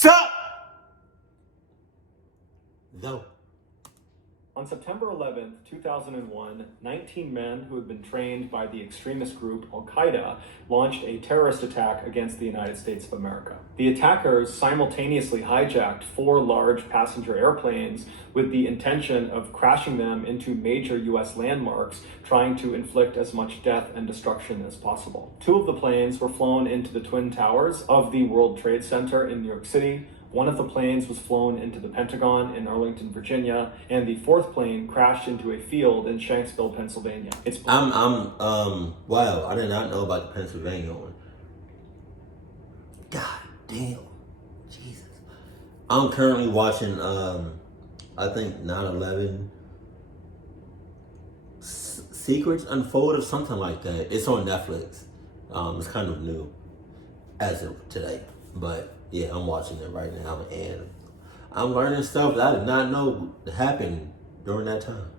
Sup? Though. On September 11th, 2001, 19 men who had been trained by the extremist group Al-Qaeda launched a terrorist attack against the United States of America. The attackers simultaneously hijacked 4 large passenger airplanes with the intention of crashing them into major US landmarks, trying to inflict as much death and destruction as possible. 2 of the planes were flown into the Twin Towers of the World Trade Center in New York City. 1 of the planes was flown into the Pentagon in Arlington, Virginia, and the 4th plane crashed into a field in Shanksville, Pennsylvania. Wow, I did not know about the Pennsylvania one. God damn. Jesus. I'm currently watching, I think 9/11 Secrets Unfold or something like that. It's on Netflix. It's kind of new as of today, but yeah, I'm watching it right now, and I'm learning stuff that I did not know happened during that time.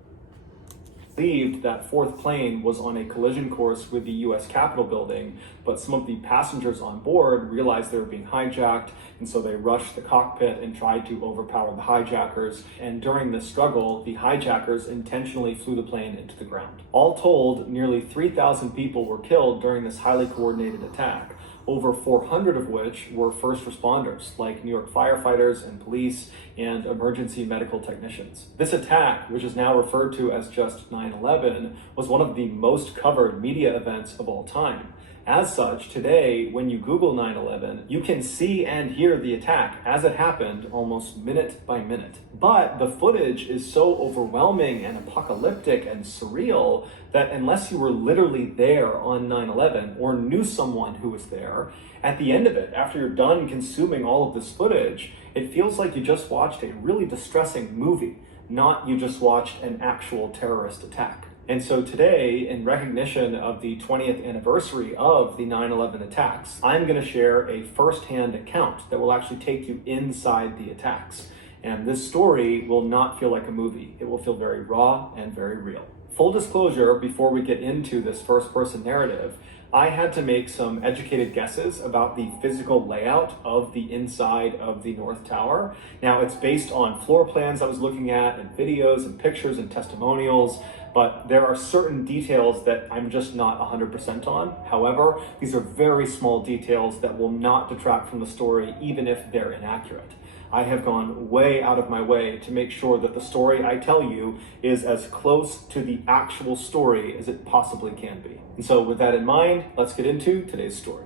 Believed that 4th plane was on a collision course with the U.S. Capitol building, but some of the passengers on board realized they were being hijacked, and so they rushed the cockpit and tried to overpower the hijackers. And during this struggle, the hijackers intentionally flew the plane into the ground. All told, nearly 3,000 people were killed during this highly coordinated attack, over 400 of which were first responders, like New York firefighters and police and emergency medical technicians. This attack, which is now referred to as just 9/11, was one of the most covered media events of all time. As such, today, when you Google 9/11, you can see and hear the attack as it happened almost minute by minute. But the footage is so overwhelming and apocalyptic and surreal that unless you were literally there on 9/11 or knew someone who was there, at the end of it, after you're done consuming all of this footage, it feels like you just watched a really distressing movie, not you just watched an actual terrorist attack. And so today, in recognition of the 20th anniversary of the 9/11 attacks, I'm going to share a first-hand account that will actually take you inside the attacks. And this story will not feel like a movie. It will feel very raw and very real. Full disclosure, before we get into this first-person narrative, I had to make some educated guesses about the physical layout of the inside of the North Tower. Now, it's based on floor plans I was looking at and videos and pictures and testimonials, but there are certain details that I'm just not 100% on. However, these are very small details that will not detract from the story, even if they're inaccurate. I have gone way out of my way to make sure that the story I tell you is as close to the actual story as it possibly can be. And so with that in mind, let's get into today's story.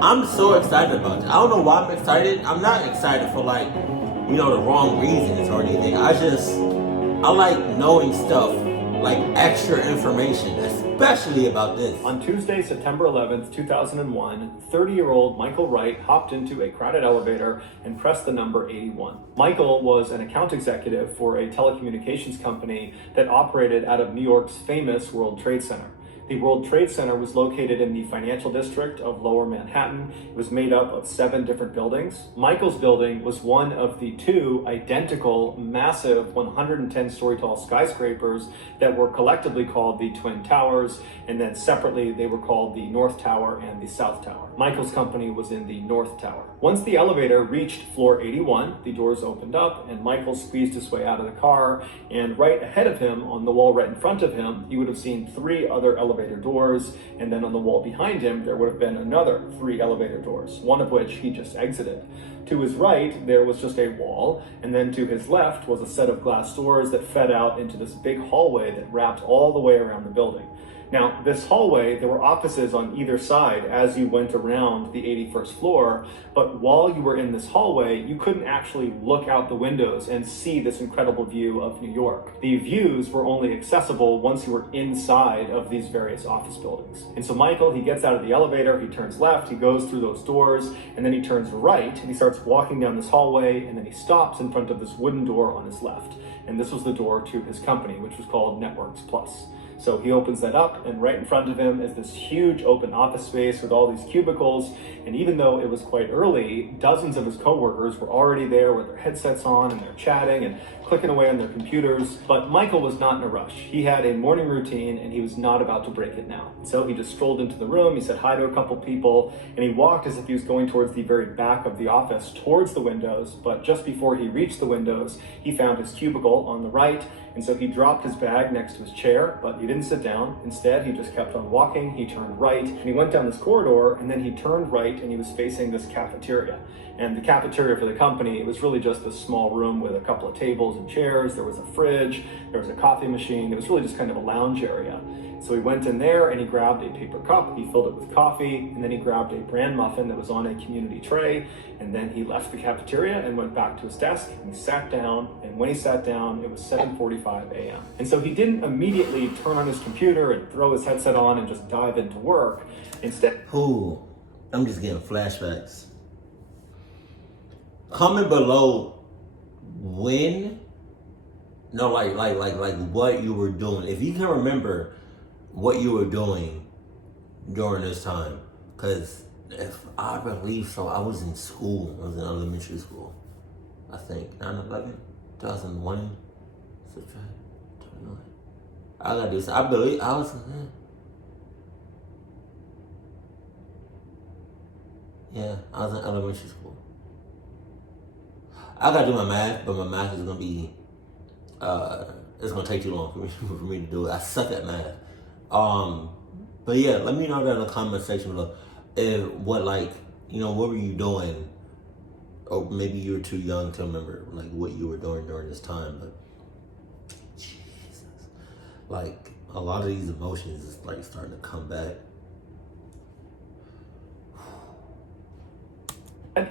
I'm so excited about it. I don't know why I'm excited. I'm not excited for the wrong reasons or anything. I like knowing stuff, like extra information, especially about this. On Tuesday, September 11th, 2001, 30-year-old Michael Wright hopped into a crowded elevator and pressed the number 81. Michael was an account executive for a telecommunications company that operated out of New York's famous World Trade Center. The World Trade Center was located in the financial district of Lower Manhattan. It was made up of 7 different buildings. Michael's building was one of the 2 identical, massive 110-story tall skyscrapers that were collectively called the Twin Towers, and then separately they were called the North Tower and the South Tower. Michael's company was in the North Tower. Once the elevator reached floor 81, the doors opened up and Michael squeezed his way out of the car, and right ahead of him, on the wall right in front of him, you would have seen 3 other elevator doors, and then on the wall behind him there would have been another 3 elevator doors, one of which he just exited. To his right there was just a wall, and then to his left was a set of glass doors that fed out into this big hallway that wrapped all the way around the building. Now, this hallway, there were offices on either side as you went around the 81st floor, but while you were in this hallway, you couldn't actually look out the windows and see this incredible view of New York. The views were only accessible once you were inside of these various office buildings. And so Michael, he gets out of the elevator, he turns left, he goes through those doors, and then he turns right, and he starts walking down this hallway, and then he stops in front of this wooden door on his left. And this was the door to his company, which was called Networks Plus. So he opens that up, and right in front of him is this huge open office space with all these cubicles. And even though it was quite early, dozens of his coworkers were already there with their headsets on, and they're chatting and clicking away on their computers. But Michael was not in a rush. He had a morning routine, and he was not about to break it now. So he just strolled into the room, he said hi to a couple people, and he walked as if he was going towards the very back of the office, towards the windows. But just before he reached the windows, he found his cubicle on the right, and so he dropped his bag next to his chair, but he didn't sit down. Instead, he just kept on walking. He turned right, and he went down this corridor, and then he turned right, and he was facing this cafeteria. And the cafeteria for the company, it was really just a small room with a couple of tables and chairs. There was a fridge, there was a coffee machine. It was really just kind of a lounge area. So he went in there and he grabbed a paper cup, he filled it with coffee, and then he grabbed a bran muffin that was on a community tray, and then he left the cafeteria and went back to his desk, and he sat down, and when he sat down, it was 7:45 a.m. And so he didn't immediately turn on his computer and throw his headset on and just dive into work. Instead, Ooh, I'm just getting flashbacks. Comment below when, no, like what you were doing. If you can remember what you were doing during this time. Because if I believe so, I was in school. I was in elementary school. I think 9/11, 2001, 2009. I gotta do this. I believe I was. Yeah, I was in elementary school. I gotta do my math, but my math is gonna be. It's gonna take too long for me to do it. I suck at math. But yeah, let me know that in the comment section below. What were you doing? Or maybe you were too young to remember like what you were doing during this time. But Jesus, like a lot of these emotions is like starting to come back.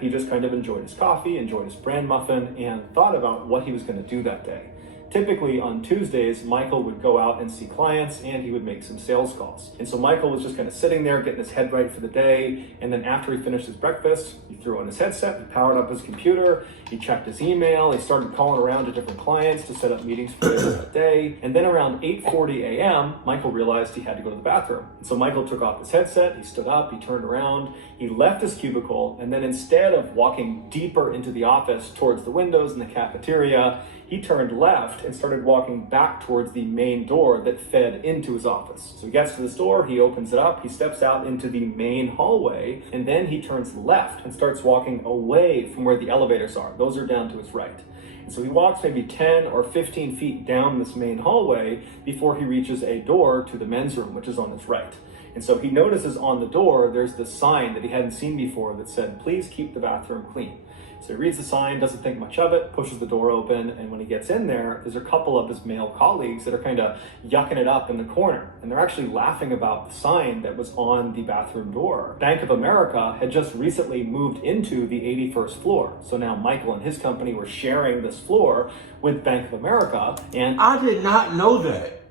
he just kind of enjoyed his coffee, enjoyed his bran muffin, and thought about what he was going to do that day. Typically on Tuesdays, Michael would go out and see clients and he would make some sales calls. And so Michael was just kind of sitting there getting his head right for the day. And then after he finished his breakfast, he threw on his headset, he powered up his computer, he checked his email, he started calling around to different clients to set up meetings for that day. And then around 8:40 a.m., Michael realized he had to go to the bathroom. And so Michael took off his headset, he stood up, he turned around, he left his cubicle, and then instead of walking deeper into the office towards the windows in the cafeteria, he turned left and started walking back towards the main door that fed into his office. So he gets to this door, he opens it up, he steps out into the main hallway, and then he turns left and starts walking away from where the elevators are. Those are down to his right. And so he walks maybe 10 or 15 feet down this main hallway before he reaches a door to the men's room, which is on his right. And so he notices on the door, there's this sign that he hadn't seen before that said, "Please keep the bathroom clean." So he reads the sign, doesn't think much of it, pushes the door open, and when he gets in there, there's a couple of his male colleagues that are kind of yucking it up in the corner. And they're actually laughing about the sign that was on the bathroom door. Bank of America had just recently moved into the 81st floor. So now Michael and his company were sharing this floor with Bank of America. And I did not know that.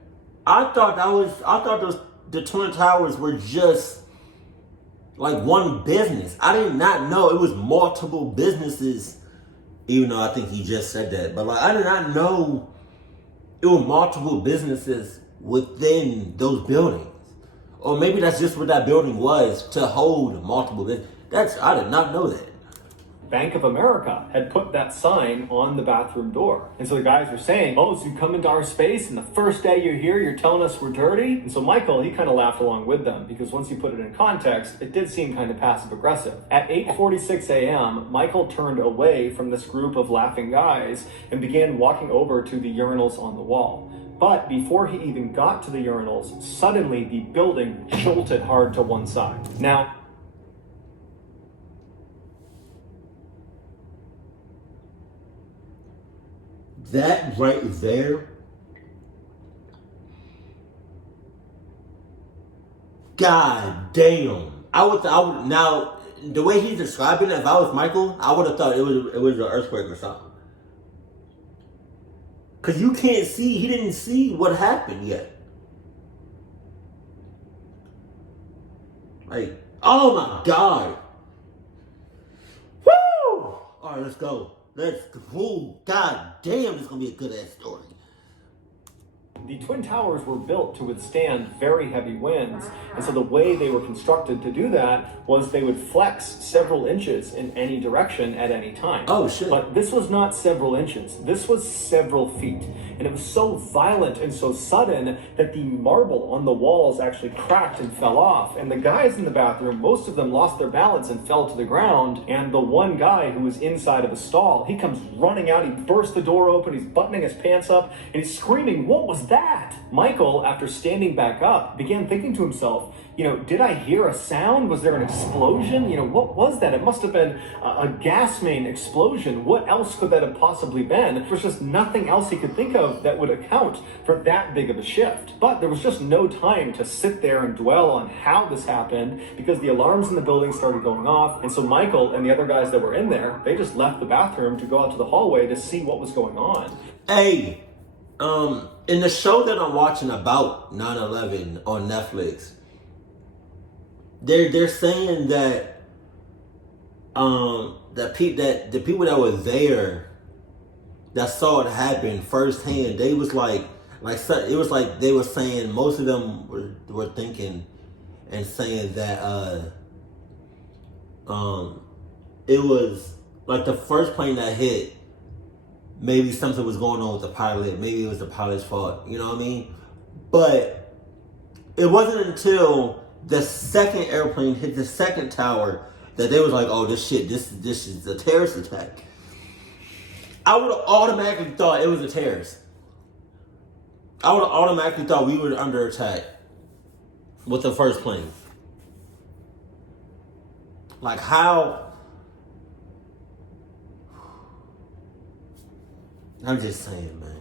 I thought the Twin Towers were just like one business. I did not know it was multiple businesses, even though I think he just said that. But like, I did not know it were multiple businesses within those buildings. Or maybe that's just what that building was, to hold multiple businesses. I did not know that. Bank of America had put that sign on the bathroom door. And so the guys were saying, "Oh, so you come into our space and the first day you're here, you're telling us we're dirty?" And so Michael, he kind of laughed along with them because once you put it in context, it did seem kind of passive aggressive. At 8:46 a.m., Michael turned away from this group of laughing guys and began walking over to the urinals on the wall. But before he even got to the urinals, suddenly the building jolted hard to one side. Now, that right there, God damn. I would now, the way he's describing it, if I was Michael, I would have thought it was an earthquake or something. Cause you can't see, he didn't see what happened yet. Like, oh my God. Woo! All right, let's go. God damn, this is gonna be a good ass story. The Twin Towers were built to withstand very heavy winds, and so the way they were constructed to do that was they would flex several inches in any direction at any time. Oh, shit. But this was not several inches, this was several feet. And it was so violent and so sudden that the marble on the walls actually cracked and fell off. And the guys in the bathroom, most of them lost their balance and fell to the ground. And the one guy who was inside of a stall, he comes running out, he bursts the door open, he's buttoning his pants up, and he's screaming, "What was that?" Michael, after standing back up, began thinking to himself, did I hear a sound? Was there an explosion? What was that? It must have been a gas main explosion. What else could that have possibly been? There was just nothing else he could think of that would account for that big of a shift. But there was just no time to sit there and dwell on how this happened, because the alarms in the building started going off. And so Michael and the other guys that were in there, they just left the bathroom to go out to the hallway to see what was going on. Hey, in the show that I'm watching about 9/11 on Netflix, they're saying that the people that were there that saw it happen firsthand, they was like it was like they were saying, most of them were thinking and saying that it was like the first plane that hit, maybe something was going on with the pilot, maybe it was the pilot's fault, you know what I mean? But it wasn't until the second airplane hit the second tower that they was like, oh, this is a terrorist attack. I would have automatically thought it was a terrorist. I would have automatically thought we were under attack with the first plane. Like, how? I'm just saying, man.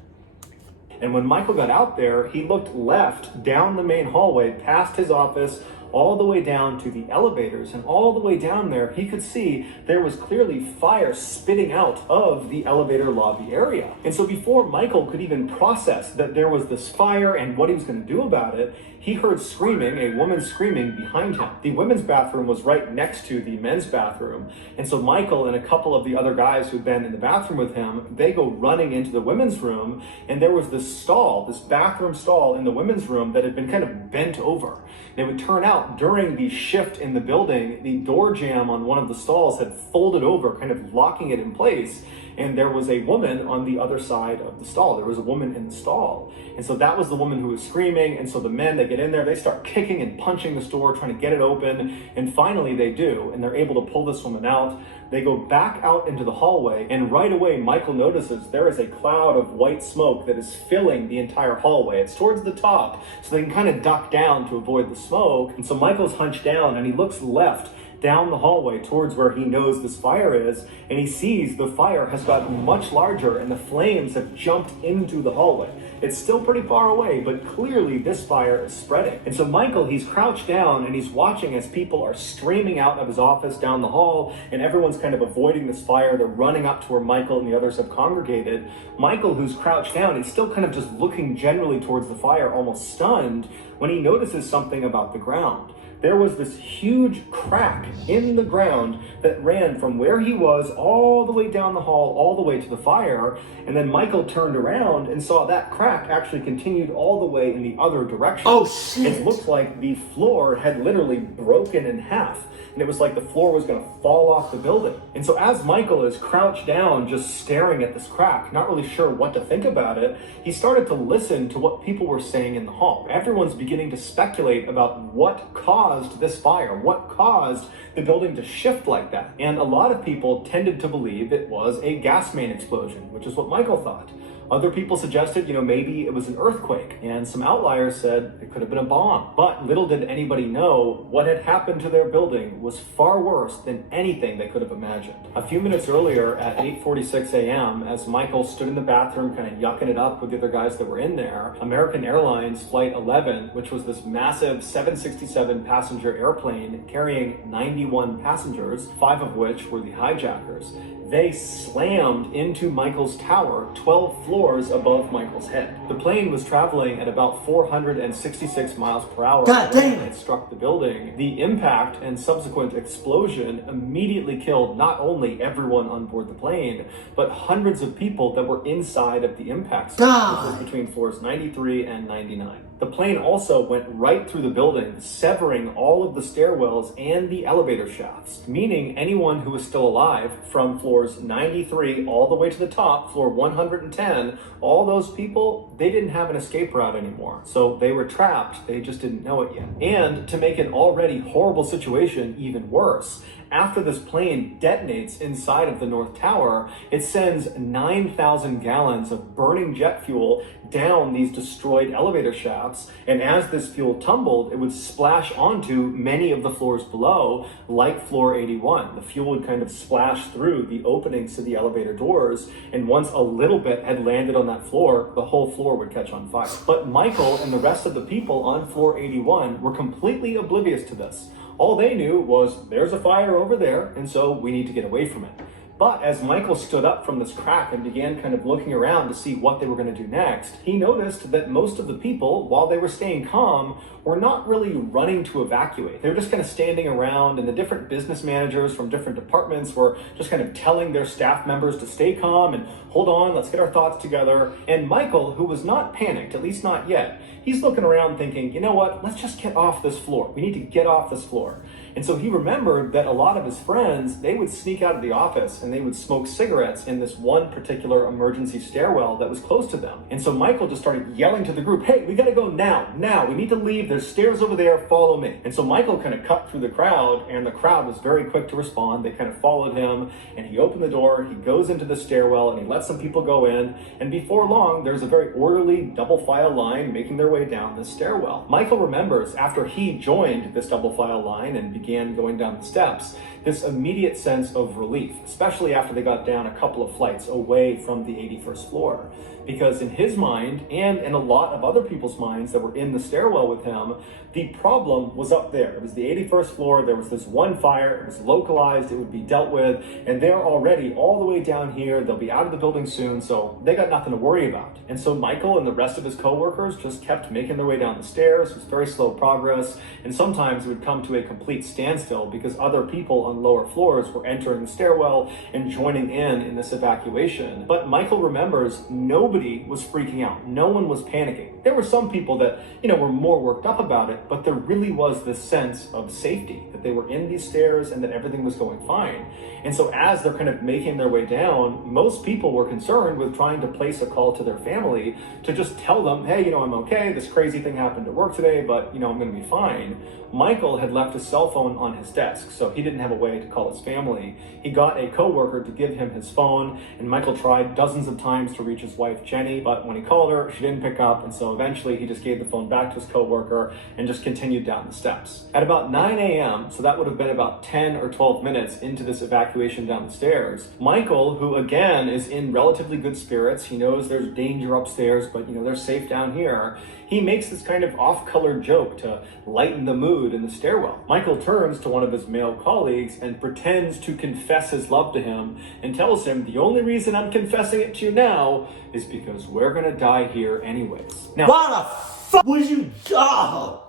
And when Michael got out there, he looked left down the main hallway past his office, all the way down to the elevators, and all the way down there, he could see there was clearly fire spitting out of the elevator lobby area. And so before Michael could even process that there was this fire and what he was going to do about it, he heard screaming, a woman screaming behind him. The women's bathroom was right next to the men's bathroom. And so Michael and a couple of the other guys who'd been in the bathroom with him, they go running into the women's room, and there was this stall, this bathroom stall in the women's room that had been kind of bent over. And it would turn out during the shift in the building, the door jamb on one of the stalls had folded over, kind of locking it in place. And there was a woman on the other side of the stall. There was a woman in the stall. And so that was the woman who was screaming. And so the men that get in there, they start kicking and punching this door, trying to get it open. And finally they do. And they're able to pull this woman out. They go back out into the hallway. And right away, Michael notices there is a cloud of white smoke that is filling the entire hallway. It's towards the top, so they can kind of duck down to avoid the smoke. And so Michael's hunched down and he looks left down the hallway towards where he knows this fire is, and he sees the fire has gotten much larger and the flames have jumped into the hallway. It's still pretty far away, but clearly this fire is spreading. And so Michael, he's crouched down and he's watching as people are streaming out of his office down the hall, and everyone's kind of avoiding this fire. They're running up to where Michael and the others have congregated. Michael, who's crouched down, is still kind of just looking generally towards the fire, almost stunned, when he notices something about the ground. There was this huge crack in the ground that ran from where he was all the way down the hall, all the way to the fire. And then Michael turned around and saw that crack actually continued all the way in the other direction. Oh, shit. It looked like the floor had literally broken in half. And it was like the floor was going to fall off the building. And so as Michael is crouched down, just staring at this crack, not really sure what to think about it, he started to listen to what people were saying in the hall. Everyone's beginning to speculate about what caused this fire, what caused the building to shift like that. And a lot of people tended to believe it was a gas main explosion, which is what Michael thought. Other people suggested, maybe it was an earthquake, and some outliers said it could have been a bomb. But little did anybody know what had happened to their building was far worse than anything they could have imagined. A few minutes earlier at 8:46 a.m., as Michael stood in the bathroom kind of yucking it up with the other guys that were in there, American Airlines Flight 11, which was this massive 767 passenger airplane carrying 91 passengers, 5 of which were the hijackers, they slammed into Michael's tower 12 floors floors above Michael's head. The plane was traveling at about 466 miles per hour God when damn. it struck the building. The impact and subsequent explosion immediately killed not only everyone on board the plane, but hundreds of people that were inside of the impact zone, which was between floors 93 and 99. The plane also went right through the building, severing all of the stairwells and the elevator shafts, meaning anyone who was still alive from floors 93 all the way to the top, floor 110, all those people, they didn't have an escape route anymore. So they were trapped, they just didn't know it yet. And to make an already horrible situation even worse, after this plane detonates inside of the North Tower, it sends 9,000 gallons of burning jet fuel down these destroyed elevator shafts, and as this fuel tumbled, it would splash onto many of the floors below, like floor 81. The fuel would kind of splash through the openings to the elevator doors, and once a little bit had landed on that floor, the whole floor would catch on fire. But Michael and the rest of the people on floor 81 were completely oblivious to this. All they knew was there's a fire over there, and so we need to get away from it. But as Michael stood up from this crack and began kind of looking around to see what they were going to do next, he noticed that most of the people, while they were staying calm, were not really running to evacuate. They were just kind of standing around, and the different business managers from different departments were just kind of telling their staff members to stay calm and hold on, let's get our thoughts together. And Michael, who was not panicked, at least not yet, he's looking around thinking, you know what, let's just get off this floor. We need to get off this floor. And so he remembered that a lot of his friends, they would sneak out of the office and they would smoke cigarettes in this one particular emergency stairwell that was close to them. And so Michael just started yelling to the group, hey, we gotta go now, we need to leave, there's stairs over there, follow me. And so Michael kind of cut through the crowd, and the crowd was very quick to respond. They kind of followed him, and he opened the door, he goes into the stairwell, and he lets some people go in, and before long, there's a very orderly double file line making their way down the stairwell. Michael remembers after he joined this double file line and began going down the steps, this immediate sense of relief, especially after they got down a couple of flights away from the 81st floor. Because in his mind, and in a lot of other people's minds that were in the stairwell with him, the problem was up there. It was the 81st floor, there was this one fire, it was localized, it would be dealt with, and they're already all the way down here, they'll be out of the building soon, so they got nothing to worry about. And so Michael and the rest of his coworkers just kept making their way down the stairs. It was very slow progress, and sometimes it would come to a complete standstill because other people on lower floors were entering the stairwell and joining in this evacuation. But Michael remembers nobody was freaking out. No one was panicking. There were some people that, were more worked up about it, but there really was this sense of safety, that they were in these stairs and that everything was going fine. And so as they're kind of making their way down, most people were concerned with trying to place a call to their family to just tell them, hey, I'm okay, this crazy thing happened at work today, but, I'm going to be fine. Michael had left his cell phone on his desk, so he didn't have a way to call his family. He got a coworker to give him his phone, and Michael tried dozens of times to reach his wife, Jenny, but when he called her, she didn't pick up, and so eventually he just gave the phone back to his coworker and just continued down the steps. At about 9 a.m., so that would have been about 10 or 12 minutes into this evacuation down the stairs, Michael, who again is in relatively good spirits, he knows there's danger upstairs, but they're safe down here, he makes this kind of off-color joke to lighten the mood in the stairwell. Michael turns to one of his male colleagues and pretends to confess his love to him and tells him, the only reason I'm confessing it to you now is because we're gonna die here anyways. Now, why the fuck would you go?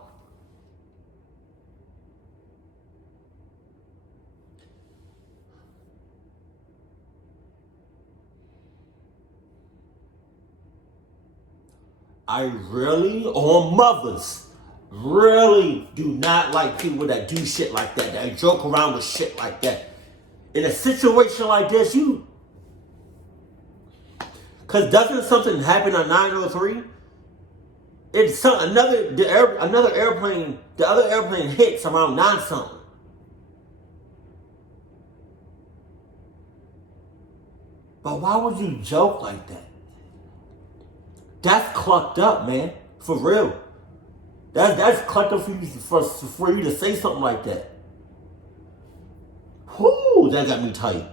I really, on mothers, really do not like people that do shit like that joke around with shit like that. In a situation like this, because doesn't something happen on 903? It's another airplane, the other airplane hits around 9 something. But why would you joke like that? That's clucked up, man. For real. That's clucked up for you to say something like that. Whoo, that got me tight.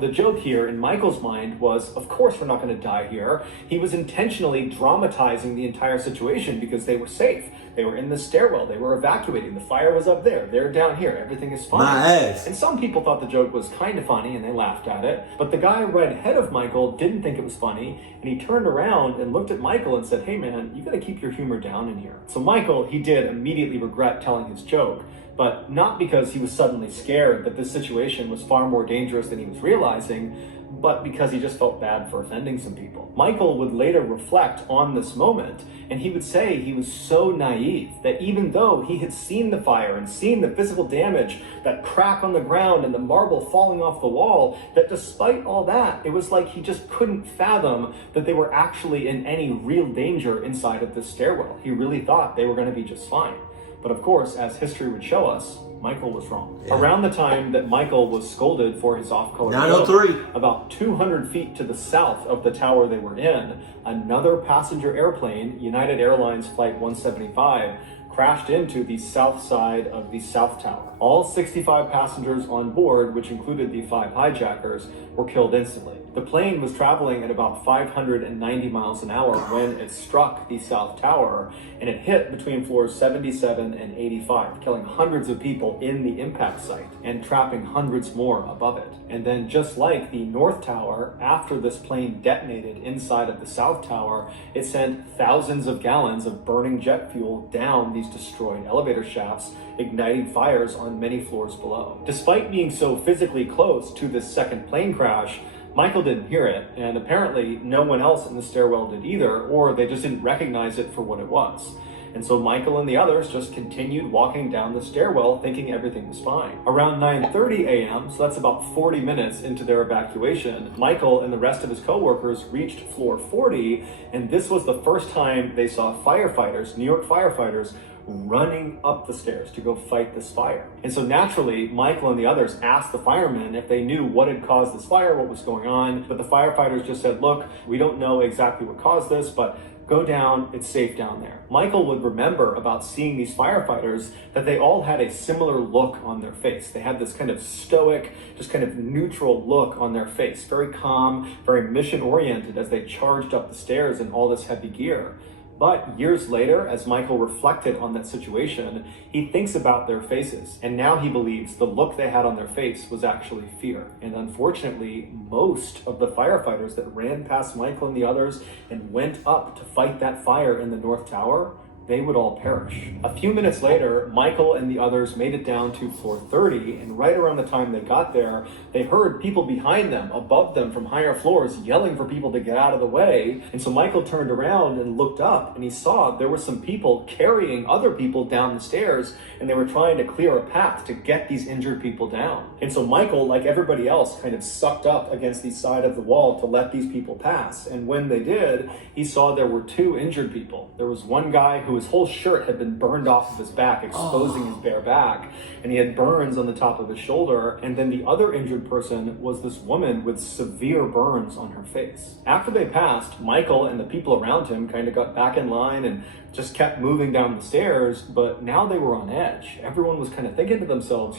The joke here in Michael's mind was, of course we're not going to die here. He was intentionally dramatizing the entire situation because they were safe. They were in the stairwell. They were evacuating. The fire was up there. They're down here. Everything is fine. My ass. And some people thought the joke was kind of funny and they laughed at it. But the guy right ahead of Michael didn't think it was funny. And he turned around and looked at Michael and said, hey man, you got to keep your humor down in here. So Michael, he did immediately regret telling his joke. But not because he was suddenly scared that this situation was far more dangerous than he was realizing, but because he just felt bad for offending some people. Michael would later reflect on this moment, and he would say he was so naive that even though he had seen the fire and seen the physical damage, that crack on the ground and the marble falling off the wall, that despite all that, it was like he just couldn't fathom that they were actually in any real danger inside of this stairwell. He really thought they were going to be just fine. But of course, as history would show us, Michael was wrong. Yeah. Around the time that Michael was scolded for his off-color 903. about 200 feet to the south of the tower they were in, another passenger airplane, United Airlines Flight 175, crashed into the south side of the South Tower. All 65 passengers on board, which included the 5 hijackers, were killed instantly. The plane was traveling at about 590 miles an hour when it struck the South Tower, and it hit between floors 77 and 85, killing hundreds of people in the impact site and trapping hundreds more above it. And then just like the North Tower, after this plane detonated inside of the South Tower, it sent thousands of gallons of burning jet fuel down these destroyed elevator shafts, igniting fires on many floors below. Despite being so physically close to this second plane crash, Michael didn't hear it, and apparently no one else in the stairwell did either, or they just didn't recognize it for what it was. And so Michael and the others just continued walking down the stairwell thinking everything was fine. Around 9:30 a.m., so that's about 40 minutes into their evacuation, Michael and the rest of his coworkers reached floor 40, and this was the first time they saw firefighters, New York firefighters, running up the stairs to go fight this fire. And so naturally, Michael and the others asked the firemen if they knew what had caused this fire, what was going on, but the firefighters just said, look, we don't know exactly what caused this, but go down, it's safe down there. Michael would remember about seeing these firefighters that they all had a similar look on their face. They had this kind of stoic, just kind of neutral look on their face, very calm, very mission-oriented as they charged up the stairs in all this heavy gear. But years later, as Michael reflected on that situation, he thinks about their faces, and now he believes the look they had on their face was actually fear. And unfortunately, most of the firefighters that ran past Michael and the others and went up to fight that fire in the North Tower, they would all perish. A few minutes later, Michael and the others made it down to floor 30, and right around the time they got there, they heard people behind them, above them from higher floors, yelling for people to get out of the way. And so Michael turned around and looked up, and he saw there were some people carrying other people down the stairs, and they were trying to clear a path to get these injured people down. And so Michael, like everybody else, kind of sucked up against the side of the wall to let these people pass. And when they did, he saw there were 2 injured people. There was one guy who his whole shirt had been burned off of his back, exposing his bare back, and he had burns on the top of his shoulder. And then the other injured person was this woman with severe burns on her face. After they passed, Michael and the people around him kind of got back in line and just kept moving down the stairs, but now they were on edge. Everyone was kind of thinking to themselves,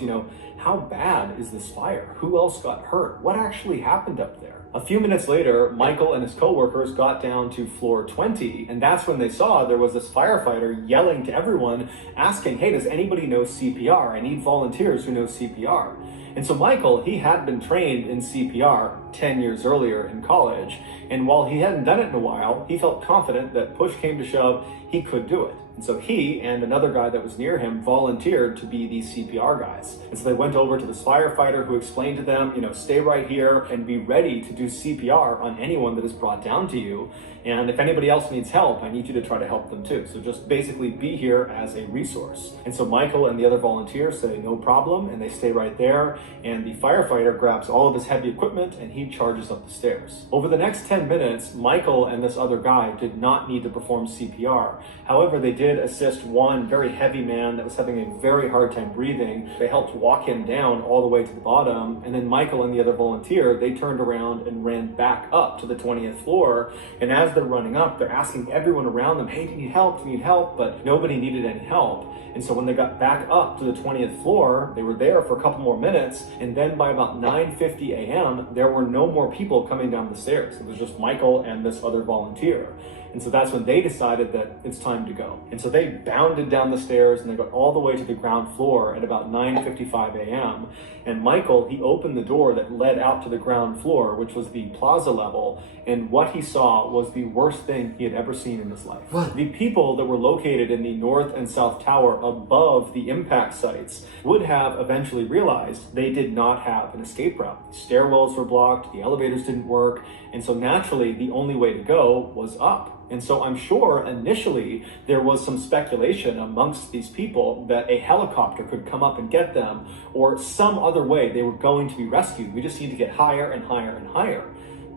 how bad is this fire? Who else got hurt? What actually happened up there? A few minutes later, Michael and his coworkers got down to floor 20, and that's when they saw there was this firefighter yelling to everyone, asking, hey, does anybody know CPR? I need volunteers who know CPR. And so Michael, he had been trained in CPR 10 years earlier in college, and while he hadn't done it in a while, he felt confident that push came to shove, he could do it. And so he and another guy that was near him volunteered to be these CPR guys. And so they went over to this firefighter who explained to them, stay right here and be ready to do CPR on anyone that is brought down to you. And if anybody else needs help, I need you to try to help them too. So just basically be here as a resource. And so Michael and the other volunteers say, no problem, and they stay right there. And the firefighter grabs all of his heavy equipment and he charges up the stairs. Over the next 10 minutes, Michael and this other guy did not need to perform CPR. However, they did did assist one very heavy man that was having a very hard time breathing. They helped walk him down all the way to the bottom. And then Michael and the other volunteer, they turned around and ran back up to the 20th floor. And as they're running up, they're asking everyone around them, hey, do you need help? Do you need help? But nobody needed any help. And so when they got back up to the 20th floor, they were there for a couple more minutes. And then by about 9:50 a.m., there were no more people coming down the stairs. It was just Michael and this other volunteer. And so that's when they decided that it's time to go. And so they bounded down the stairs and they got all the way to the ground floor at about 9:55 a.m. And Michael, he opened the door that led out to the ground floor, which was the plaza level. And what he saw was the worst thing he had ever seen in his life. What? The people that were located in the north and south tower above the impact sites would have eventually realized they did not have an escape route. The stairwells were blocked, the elevators didn't work, and so naturally the only way to go was up. And so I'm sure initially there was some speculation amongst these people that a helicopter could come up and get them, or some other way they were going to be rescued. We just need to get higher and higher and higher.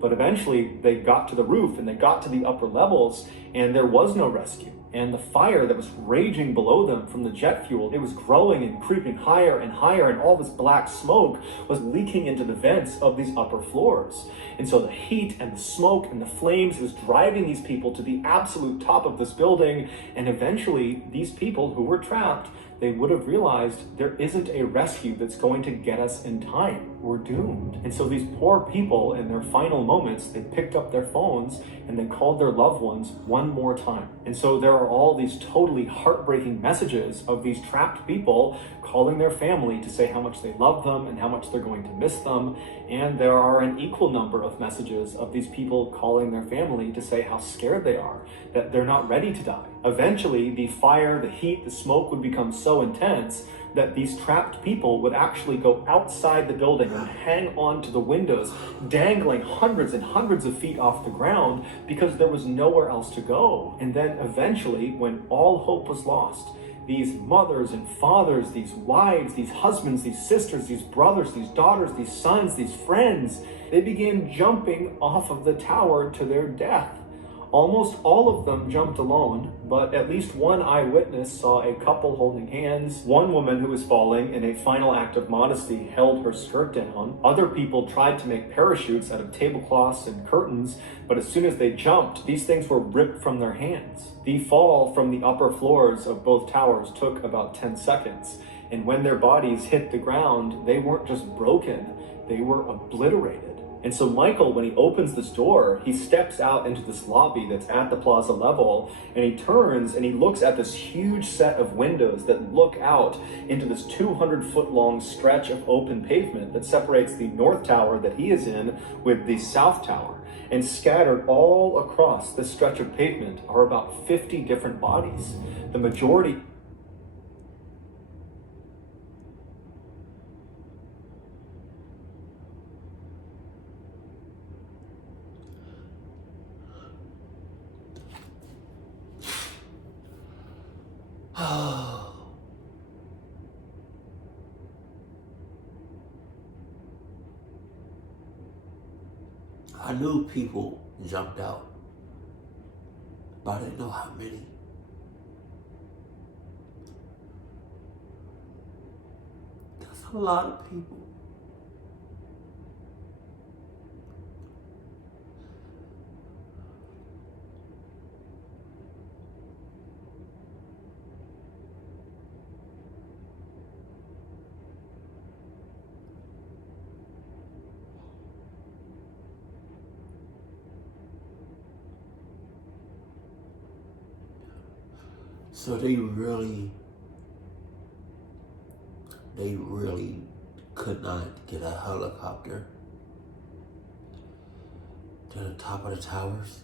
But eventually they got to the roof and they got to the upper levels and there was no rescue. And the fire that was raging below them from the jet fuel, it was growing and creeping higher and higher, and all this black smoke was leaking into the vents of these upper floors. And so the heat and the smoke and the flames was driving these people to the absolute top of this building. And eventually these people who were trapped, they would have realized there isn't a rescue that's going to get us in time. We're doomed. And so these poor people, in their final moments, they picked up their phones and they called their loved ones one more time. And so there are all these totally heartbreaking messages of these trapped people calling their family to say how much they love them and how much they're going to miss them. And there are an equal number of messages of these people calling their family to say how scared they are, that they're not ready to die. Eventually, the fire, the heat, the smoke would become so intense that these trapped people would actually go outside the building and hang on to the windows, dangling hundreds and hundreds of feet off the ground because there was nowhere else to go. And then eventually, when all hope was lost, these mothers and fathers, these wives, these husbands, these sisters, these brothers, these daughters, these sons, these friends, they began jumping off of the tower to their death. Almost all of them jumped alone, but at least one eyewitness saw a couple holding hands. One woman who was falling, in a final act of modesty, held her skirt down. Other people tried to make parachutes out of tablecloths and curtains, but as soon as they jumped, these things were ripped from their hands. The fall from the upper floors of both towers took about 10 seconds, and when their bodies hit the ground, they weren't just broken, they were obliterated. And so Michael, when he opens this door, he steps out into this lobby that's at the plaza level, and he turns and he looks at this huge set of windows that look out into this 200-foot long stretch of open pavement that separates the north tower that he is in with the south tower. And scattered all across this stretch of pavement are about 50 different bodies. The majority I knew people jumped out, but I didn't know how many. That's a lot of people. So they really could not get a helicopter to the top of the towers.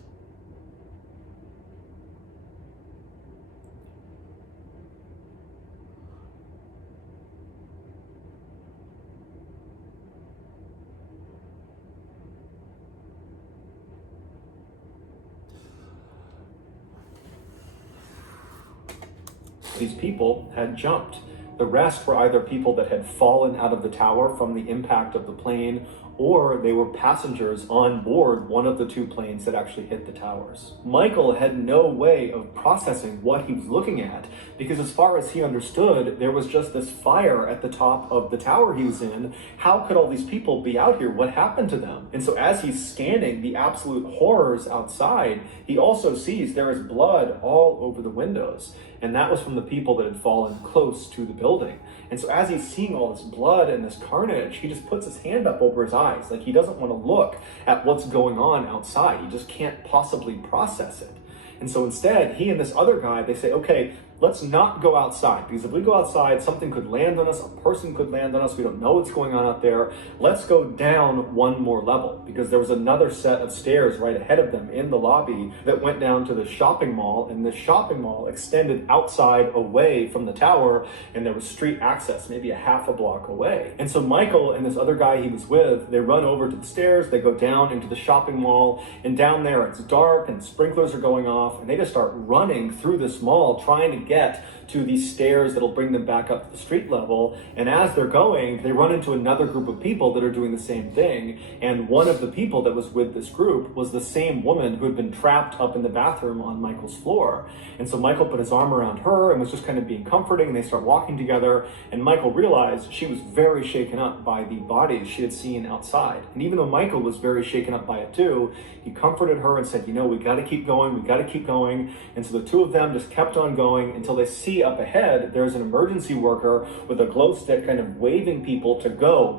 These people had jumped. The rest were either people that had fallen out of the tower from the impact of the plane, or they were passengers on board one of the two planes that actually hit the towers. Michael had no way of processing what he was looking at, because as far as he understood, there was just this fire at the top of the tower he was in. How could all these people be out here? What happened to them? And so as he's scanning the absolute horrors outside, he also sees there is blood all over the windows. And that was from the people that had fallen close to the building. And so as he's seeing all this blood and this carnage, he just puts his hand up over his eyes. Like, he doesn't want to look at what's going on outside. He just can't possibly process it. And so instead, he and this other guy, they say, okay, let's not go outside, because if we go outside, something could land on us, a person could land on us, we don't know what's going on out there. Let's go down one more level, because there was another set of stairs right ahead of them in the lobby that went down to the shopping mall, and the shopping mall extended outside away from the tower, and there was street access, maybe a half a block away. And so Michael and this other guy he was with, they run over to the stairs, they go down into the shopping mall, and down there it's dark and sprinklers are going off, and they just start running through this mall trying to get to these stairs that'll bring them back up to the street level. And as they're going, they run into another group of people that are doing the same thing. And one of the people that was with this group was the same woman who had been trapped up in the bathroom on Michael's floor. And so Michael put his arm around her and was just kind of being comforting, and they start walking together. And Michael realized she was very shaken up by the bodies she had seen outside. And even though Michael was very shaken up by it too, he comforted her and said, you know, we got to keep going, we got to keep going. And so the two of them just kept on going until they see up ahead, there's an emergency worker with a glow stick kind of waving people to go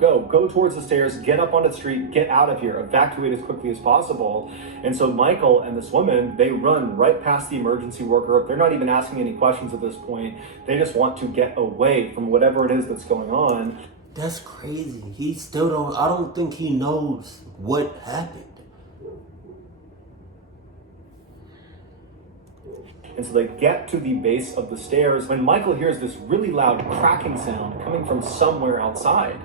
towards the stairs, get up on the street, get out of here, evacuate as quickly as possible. And so Michael and this woman, they run right past the emergency worker. They're not even asking any questions at this point. They just want to get away from whatever it is that's going on. That's crazy. He still don't, I don't think he knows what happened. And so they get to the base of the stairs when Michael hears this really loud cracking sound coming from somewhere outside.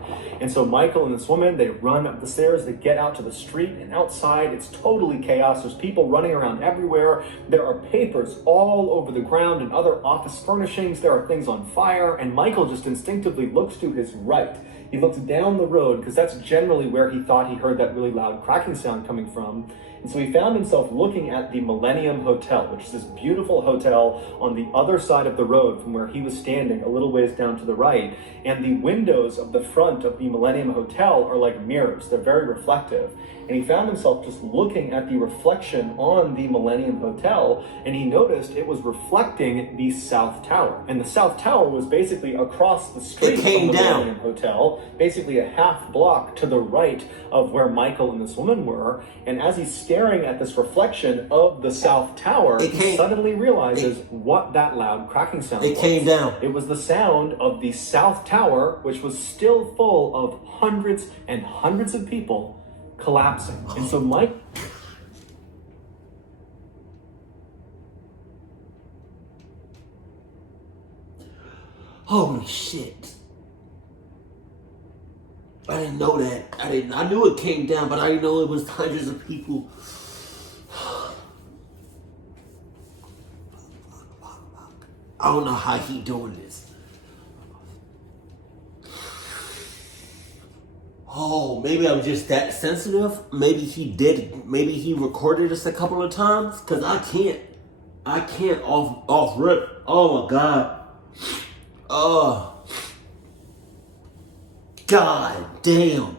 And so Michael and this woman, they run up the stairs, they get out to the street, and outside it's totally chaos. There's people running around everywhere. There are papers all over the ground and other office furnishings. There are things on fire, and Michael just instinctively looks to his right. He looks down the road because that's generally where he thought he heard that really loud cracking sound coming from. And so he found himself looking at the Millennium Hotel, which is this beautiful hotel on the other side of the road from where he was standing, a little ways down to the right. And the windows of the front of the Millennium Hotel are like mirrors. They're very reflective. And he found himself just looking at the reflection on the Millennium Hotel, and he noticed it was reflecting the South Tower. And the South Tower was basically across the street from the Millennium Hotel, basically a half block to the right of where Michael and this woman were. And as he's staring at this reflection of the South Tower, he suddenly realizes what that loud cracking sound was. It came down. It was the sound of the South Tower, which was still full of hundreds and hundreds of people collapsing. And so Mike... Holy shit. I didn't know that. I knew it came down, but I didn't know it was hundreds of people. I don't know how he doing this. Oh, maybe I'm just that sensitive. Maybe he recorded this a couple of times. Cause I can't off rip. Oh my God. Oh. God damn.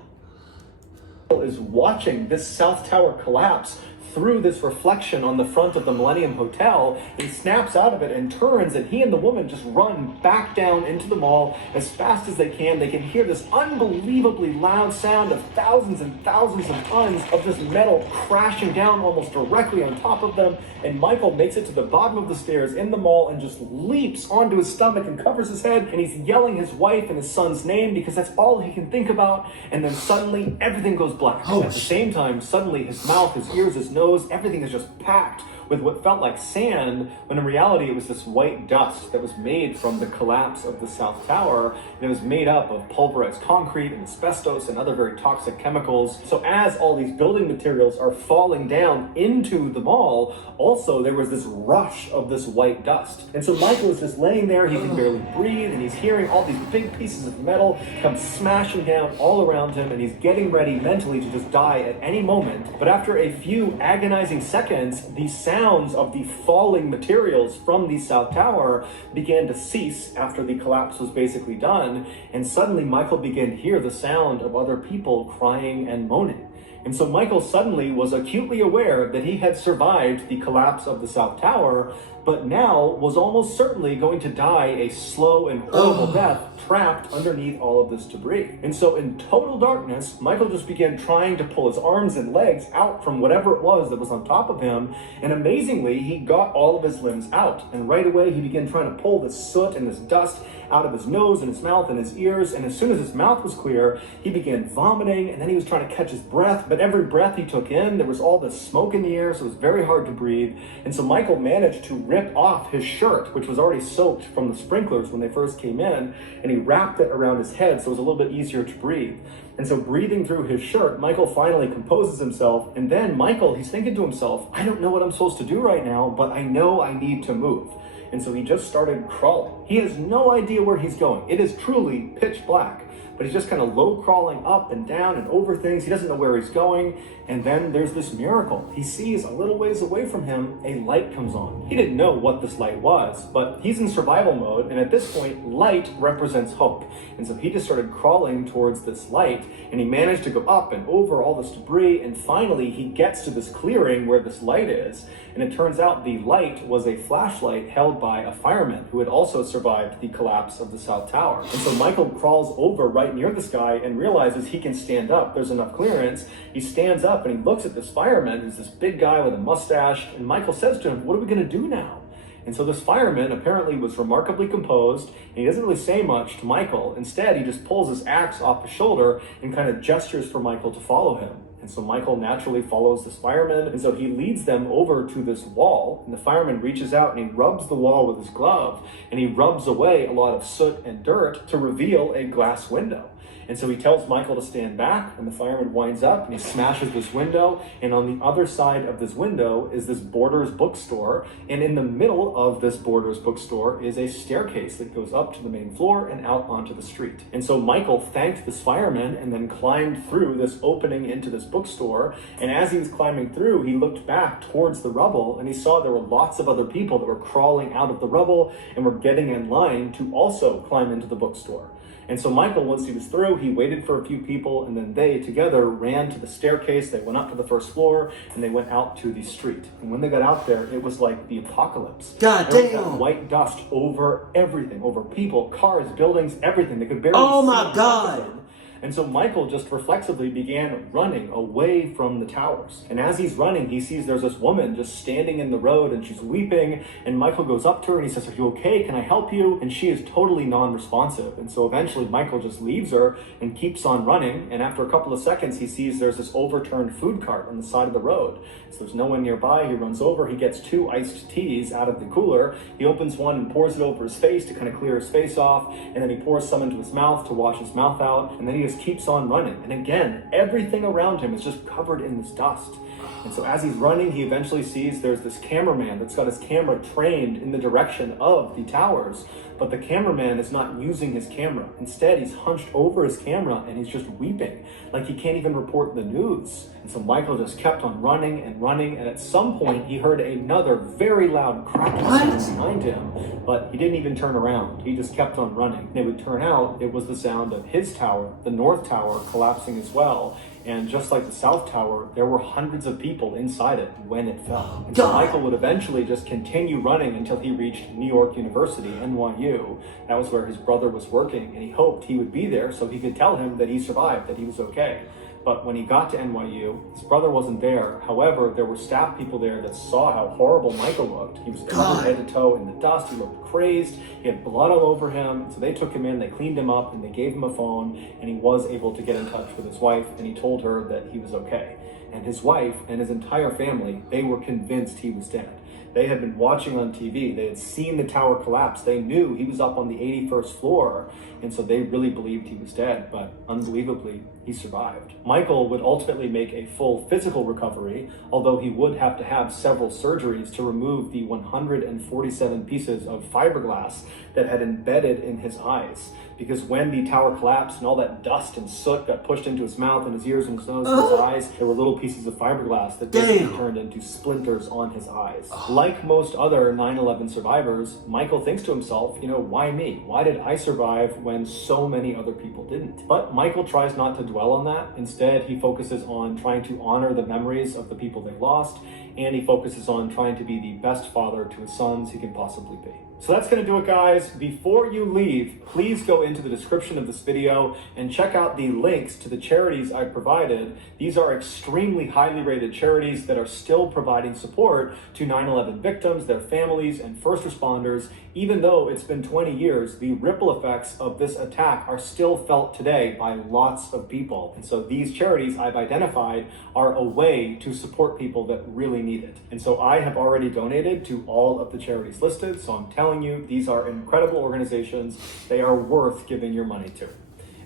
Is watching this South Tower collapse through this reflection on the front of the Millennium Hotel, and snaps out of it and turns, and he and the woman just run back down into the mall as fast as they can. They can hear this unbelievably loud sound of thousands and thousands of tons of this metal crashing down almost directly on top of them, and Michael makes it to the bottom of the stairs in the mall and just leaps onto his stomach and covers his head, and he's yelling his wife and his son's name because that's all he can think about. And then suddenly everything goes black. At the same time, suddenly his mouth, his ears, his nose, everything is just packed with what felt like sand, when in reality it was this white dust that was made from the collapse of the South Tower, and it was made up of pulverized concrete and asbestos and other very toxic chemicals. So as all these building materials are falling down into the mall, also there was this rush of this white dust. And so Michael is just laying there, he can barely breathe, and he's hearing all these big pieces of metal come smashing down all around him, and he's getting ready mentally to just die at any moment. But after a few agonizing seconds, the sounds of the falling materials from the South Tower began to cease after the collapse was basically done, and suddenly Michael began to hear the sound of other people crying and moaning. And so Michael suddenly was acutely aware that he had survived the collapse of the South Tower, but now was almost certainly going to die a slow and horrible death trapped underneath all of this debris. And so in total darkness, Michael just began trying to pull his arms and legs out from whatever it was that was on top of him. And amazingly, he got all of his limbs out. And right away, he began trying to pull this soot and this dust out of his nose and his mouth and his ears. And as soon as his mouth was clear, he began vomiting, and then he was trying to catch his breath. But every breath he took in, there was all this smoke in the air, so it was very hard to breathe. And so Michael managed to rip off his shirt, which was already soaked from the sprinklers when they first came in, and he wrapped it around his head so it was a little bit easier to breathe. And so breathing through his shirt, Michael finally composes himself, and then Michael, he's thinking to himself, I don't know what I'm supposed to do right now, but I know I need to move. And so he just started crawling. He has no idea where he's going. It is truly pitch black, but he's just kind of low crawling up and down and over things. He doesn't know where he's going. And then there's this miracle. He sees a little ways away from him, a light comes on. He didn't know what this light was, but he's in survival mode. And at this point, light represents hope. And so he just started crawling towards this light, and he managed to go up and over all this debris. And finally, he gets to this clearing where this light is. And it turns out the light was a flashlight held by a fireman who had also survived the collapse of the South Tower. And so Michael crawls over right near this guy and realizes he can stand up. There's enough clearance. He stands up and he looks at this fireman, who's this big guy with a mustache. And Michael says to him, what are we going to do now? And so this fireman apparently was remarkably composed, and he doesn't really say much to Michael. Instead, he just pulls his axe off his shoulder and kind of gestures for Michael to follow him. And so Michael naturally follows this fireman, and so he leads them over to this wall, and the fireman reaches out and he rubs the wall with his glove, and he rubs away a lot of soot and dirt to reveal a glass window. And so he tells Michael to stand back, and the fireman winds up and he smashes this window, and on the other side of this window is this Borders bookstore, and in the middle of this Borders bookstore is a staircase that goes up to the main floor and out onto the street. And so Michael thanked this fireman and then climbed through this opening into this bookstore, and as he was climbing through, he looked back towards the rubble and he saw there were lots of other people that were crawling out of the rubble and were getting in line to also climb into the bookstore. And so Michael, once he was through, he waited for a few people, and then they together ran to the staircase. They went up to the first floor, and they went out to the street. And when they got out there, it was like the apocalypse. God there was damn. that white dust over everything, over people, cars, buildings, everything. They could barely Oh see my God. And so Michael just reflexively began running away from the towers. And as he's running, he sees there's this woman just standing in the road, and she's weeping. And Michael goes up to her and he says, are you okay? Can I help you? And she is totally non-responsive. And so eventually Michael just leaves her and keeps on running. And after a couple of seconds, he sees there's this overturned food cart on the side of the road. So there's no one nearby. He runs over, he gets 2 iced teas out of the cooler. He opens one and pours it over his face to kind of clear his face off. And then he pours some into his mouth to wash his mouth out. And then he just keeps on running. And again, everything around him is just covered in this dust. And so as he's running, he eventually sees there's this cameraman that's got his camera trained in the direction of the towers, but the cameraman is not using his camera. Instead, he's hunched over his camera and he's just weeping, like he can't even report the news. And so Michael just kept on running and running, and at some point he heard another very loud cracking sound behind him, but he didn't even turn around. He just kept on running. And it would turn out it was the sound of his tower, the North Tower, collapsing as well. And just like the South Tower, there were hundreds of people inside it when it fell. And so Michael would eventually just continue running until he reached New York University, NYU. That was where his brother was working, and he hoped he would be there so he could tell him that he survived, that he was okay. But when he got to NYU, his brother wasn't there. However, there were staff people there that saw how horrible Michael looked. He was covered head to toe in the dust. He looked crazed. He had blood all over him. So they took him in, they cleaned him up, and they gave him a phone, and he was able to get in touch with his wife, and he told her that he was okay. And his wife and his entire family, they were convinced he was dead. They had been watching on TV. They had seen the tower collapse. They knew he was up on the 81st floor. And so they really believed he was dead, but unbelievably, he survived. Michael would ultimately make a full physical recovery, although he would have to have several surgeries to remove the 147 pieces of fiberglass that had embedded in his eyes. Because when the tower collapsed and all that dust and soot got pushed into his mouth and his ears and his nose and his eyes, there were little pieces of fiberglass that basically turned into splinters on his eyes. Like most other 9/11 survivors, Michael thinks to himself, why me? Why did I survive when so many other people didn't? But Michael tries not to dwell on that. Instead, he focuses on trying to honor the memories of the people they lost, and he focuses on trying to be the best father to his sons he can possibly be. So that's going to do it, guys. Before you leave, please go into the description of this video and check out the links to the charities I provided. These are extremely highly rated charities that are still providing support to 9/11 victims, their families, and first responders. Even though it's been 20 years, the ripple effects of this attack are still felt today by lots of people. And so these charities I've identified are a way to support people that really need it. And so I have already donated to all of the charities listed. So I'm telling you, these are incredible organizations. They are worth giving your money to.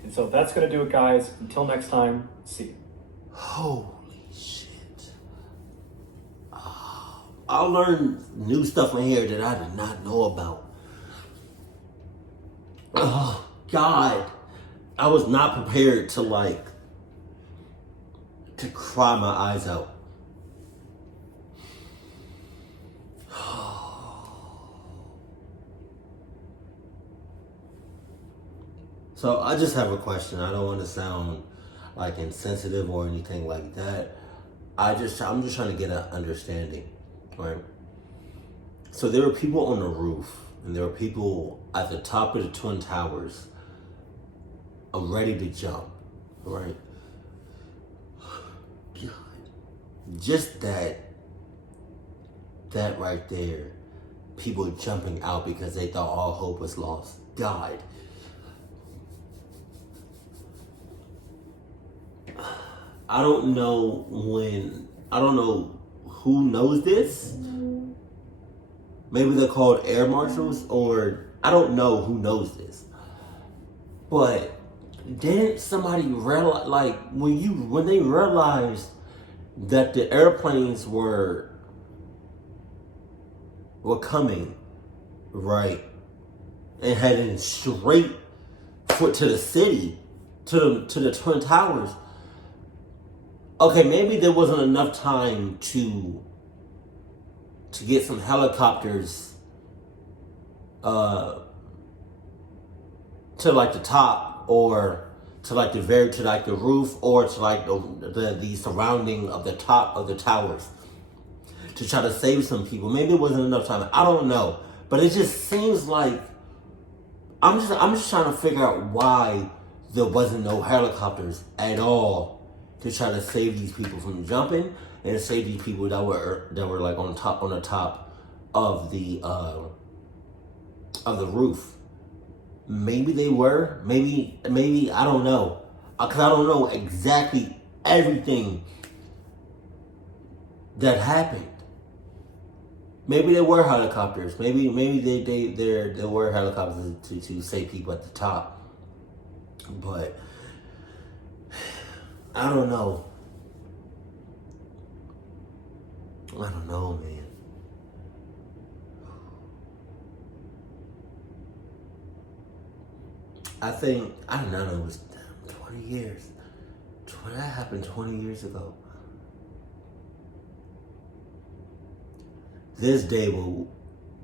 And so that's going to do it, guys. Until next time, see you. Holy shit. I learned new stuff in here that I did not know about. Oh, God. I was not prepared to cry my eyes out. So I just have a question. I don't want to sound like insensitive or anything like that. I'm just trying to get an understanding, right? So there were people on the roof, and there were people at the top of the Twin Towers, ready to jump, right? God, just that right there, people jumping out because they thought all hope was lost. God. I don't know who knows this. Maybe they're called air marshals, or I don't know who knows this. But didn't somebody realize, when they realized that the airplanes were coming, right, and heading straight to the city, to the Twin Towers? Okay, maybe there wasn't enough time to get some helicopters to the top, or to the roof, or to the surrounding of the top of the towers to try to save some people. Maybe it wasn't enough time. I don't know, but it just seems like I'm just trying to figure out why there wasn't no helicopters at all to try to save these people from jumping, and to save these people that were on the top of the roof. Maybe they were. Maybe I don't know, because I don't know exactly everything that happened. Maybe there were helicopters. Maybe there were helicopters to save people at the top, but I don't know. I don't know, man. I don't know, it was 20 years. That happened 20 years ago. This day people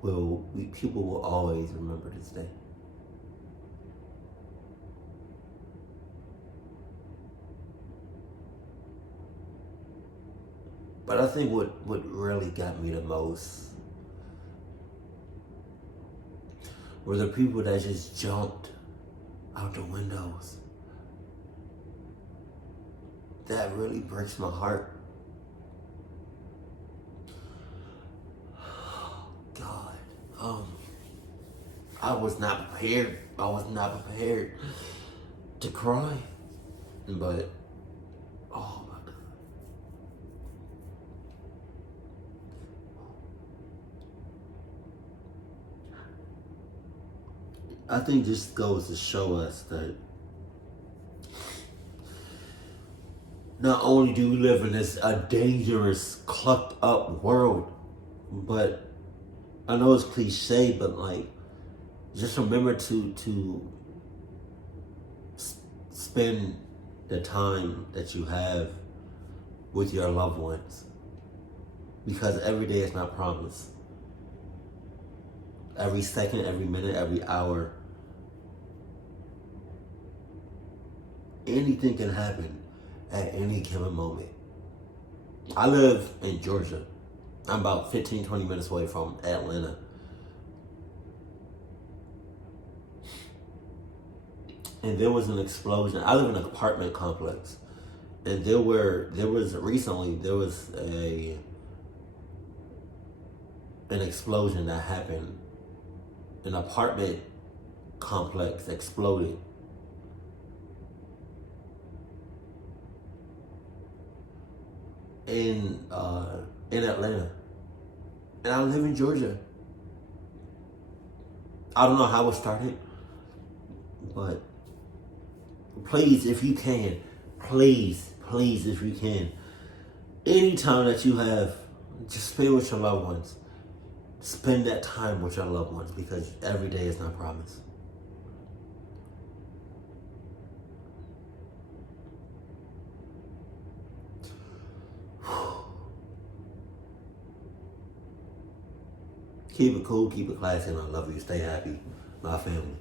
will always remember this day. But I think what really got me the most were the people that just jumped out the windows. That really breaks my heart. God, I was not prepared. I was not prepared to cry, but oh my God. I think this goes to show us that not only do we live in this a dangerous, clucked up world, but I know it's cliche, but like, just remember to spend the time that you have with your loved ones, because every day is not promised. Every second, every minute, every hour, anything can happen at any given moment. I live in Georgia. I'm about 15, 20 minutes away from Atlanta. And there was an explosion. I live in an apartment complex. And there was an explosion that happened. An apartment complex exploded. In Atlanta. And I live in Georgia. I don't know how it started, but please, if you can, please, if you can, any time that you have, just spend with your loved ones. Spend that time with your loved ones, because every day is not promised. Keep it cool, keep it classy, and I love you. Stay happy, my family.